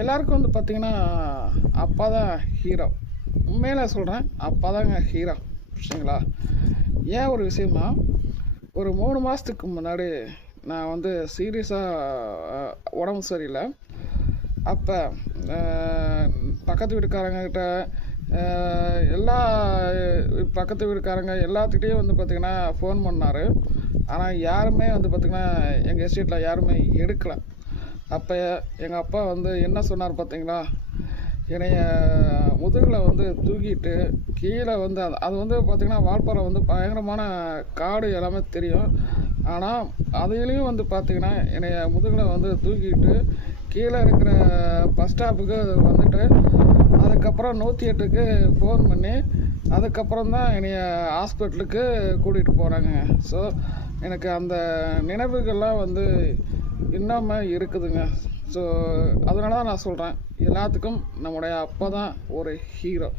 எல்லாருக்கும் வந்து பார்த்திங்கன்னா அப்பா தான் ஹீரோ. உண்மையில சொல்கிறேன், அப்பா தாங்க ஹீரோ. சரிங்களா? ஏன் ஒரு விஷயமா, ஒரு 3 மாதத்துக்கு முன்னாடி நான் வந்து சீரியஸாக உடம்பு சரியில்லை. அப்போ பக்கத்து வீட்டுக்காரங்கிட்ட எல்லா பக்கத்து வீட்டுக்காரங்க எல்லாத்துக்கிட்டேயும் வந்து பார்த்திங்கன்னா ஃபோன் பண்ணார். ஆனால் யாருமே வந்து பார்த்திங்கன்னா எங்கள் எஸ்டேட்டில் யாருமே எடுக்கலை. அப்போ எங்கள் அப்பா வந்து என்ன சொன்னார் பார்த்தீங்களா, என்னைய முதுகில் வந்து தூக்கிட்டு கீழே வந்து அது வந்து பார்த்திங்கன்னா வால்பாறை வந்து பயங்கரமான காடு எல்லாமே தெரியும். ஆனால் அதுலேயும் வந்து பார்த்திங்கன்னா என்னைய முதுகில் வந்து தூக்கிட்டு கீழே இருக்கிற பஸ் ஸ்டாப்புக்கு வந்துட்டு அதுக்கப்புறம் 108க்கு ஃபோன் பண்ணி அதுக்கப்புறம் தான் என்னைய ஹாஸ்பிட்டலுக்கு கூட்டிகிட்டு போகிறாங்க. ஸோ எனக்கு அந்த நினைவுகள்லாம் வந்து இன்னுமே இருக்குதுங்க. ஸோ அதனால தான் நான் சொல்கிறேன், எல்லாத்துக்கும் நம்முடைய அப்பா தான் ஒரு ஹீரோ.